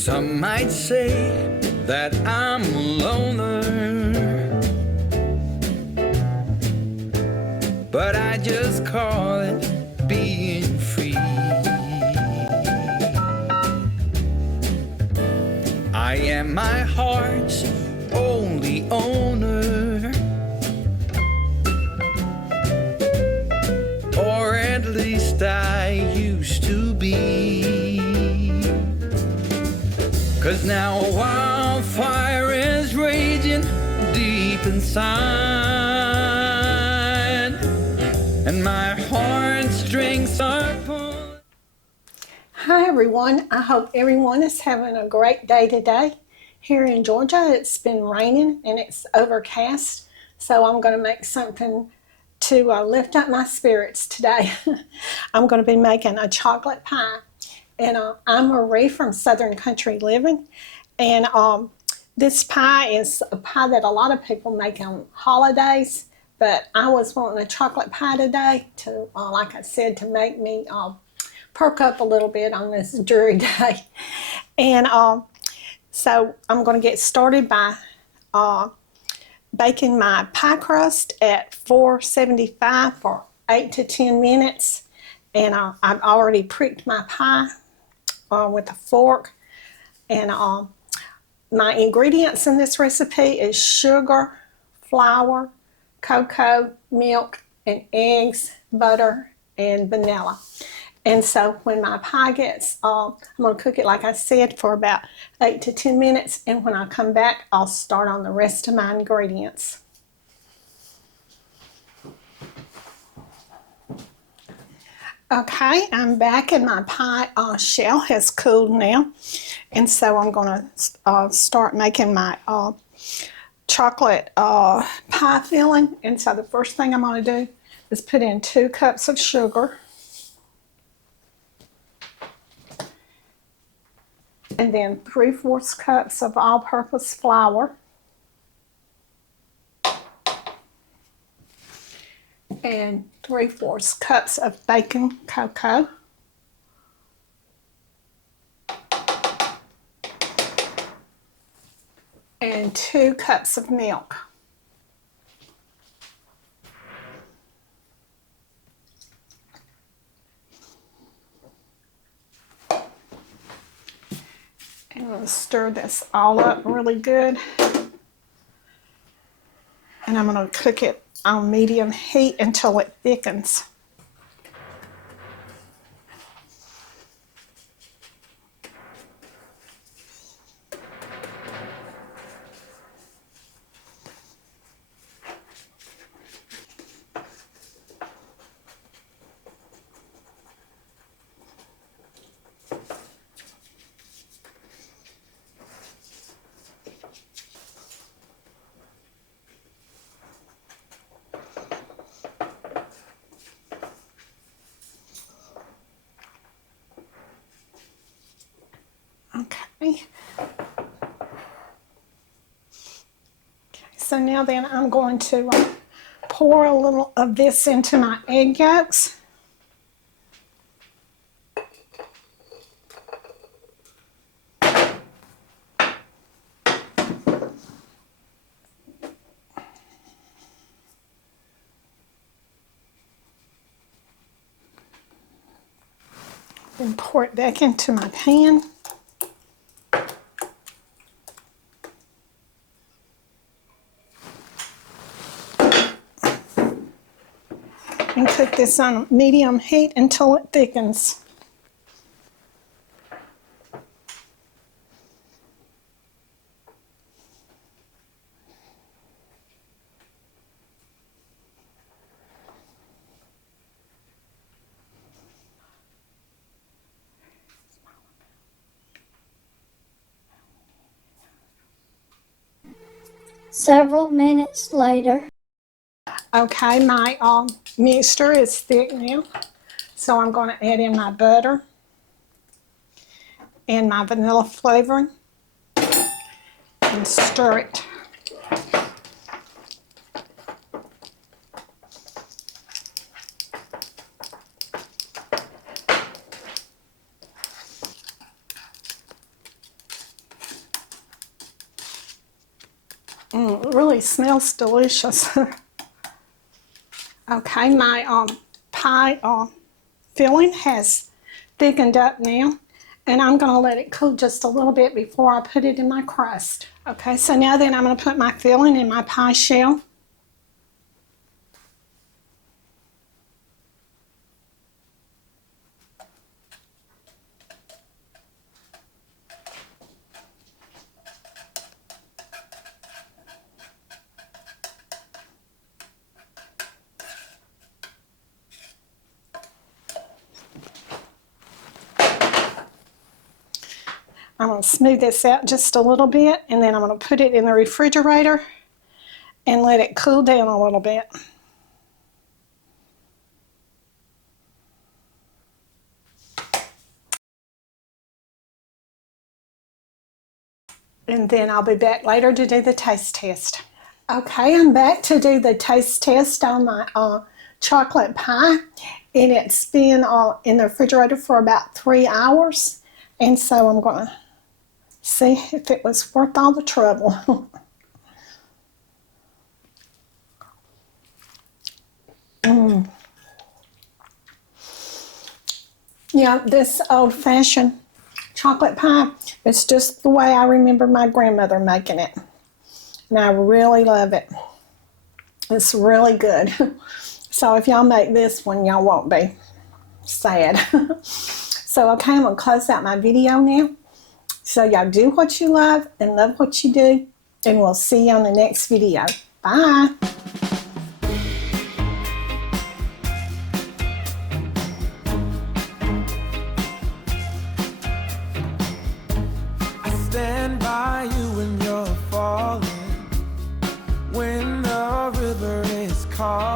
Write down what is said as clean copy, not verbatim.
Some might say that I'm a loner, but I just call it being free. I am my heart's only owner, or at least I used to be. 'Cause now a wildfire is raging deep inside, and my heartstrings are pulling. Hi everyone, I hope everyone is having a great day today. Here in Georgia it's been raining and it's overcast, so I'm going to make something to lift up my spirits today. I'm going to be making a chocolate pie. And I'm Marie from Southern Country Living, and this pie is a pie that a lot of people make on holidays, but I was wanting a chocolate pie today to, like I said, to make me perk up a little bit on this dreary day. And so I'm going to get started by baking my pie crust at 475 for 8 to 10 minutes. And I've already pricked my pie with a fork. And my ingredients in this recipe is sugar, flour, cocoa, milk, and eggs, butter, and vanilla. And so when my pie gets, I'm going to cook it, like I said, for about 8 to 10 minutes. And when I come back, I'll start on the rest of my ingredients. Okay, I'm back and my pie shell has cooled now. And so I'm going to start making my chocolate pie filling. And so the first thing I'm going to do is put in 2 cups of sugar. And then 3/4 cups of all-purpose flour. And 3/4 cups of baking cocoa. And 2 cups of milk. And I'm going to stir this all up really good. And I'm going to cook it on medium heat until it thickens. Okay. So now then I'm going to pour a little of this into my egg yolks. Then pour it back into my pan. And cook this on medium heat until it thickens. Several minutes later. Okay, my mixture is thick now, so I'm going to add in my butter and my vanilla flavoring and stir it. it really smells delicious. Okay, my pie filling has thickened up now, and I'm going to let it cool just a little bit before I put it in my crust. Okay, so now then I'm going to put my filling in my pie shell. I'm going to smooth this out just a little bit, and then I'm going to put it in the refrigerator and let it cool down a little bit. And then I'll be back later to do the taste test. Okay, I'm back to do the taste test on my chocolate pie, and it's been in the refrigerator for about 3 hours, and so I'm going to see if it was worth all the trouble. Yeah, this old-fashioned chocolate pie, it's just the way I remember my grandmother making it, and I really love it. It's really good. So if y'all make this one, y'all won't be sad. So okay, I'm going to close out my video now. So y'all do what you love and love what you do, and we'll see you on the next video. Bye. I stand by you when you're falling, when the river is calling.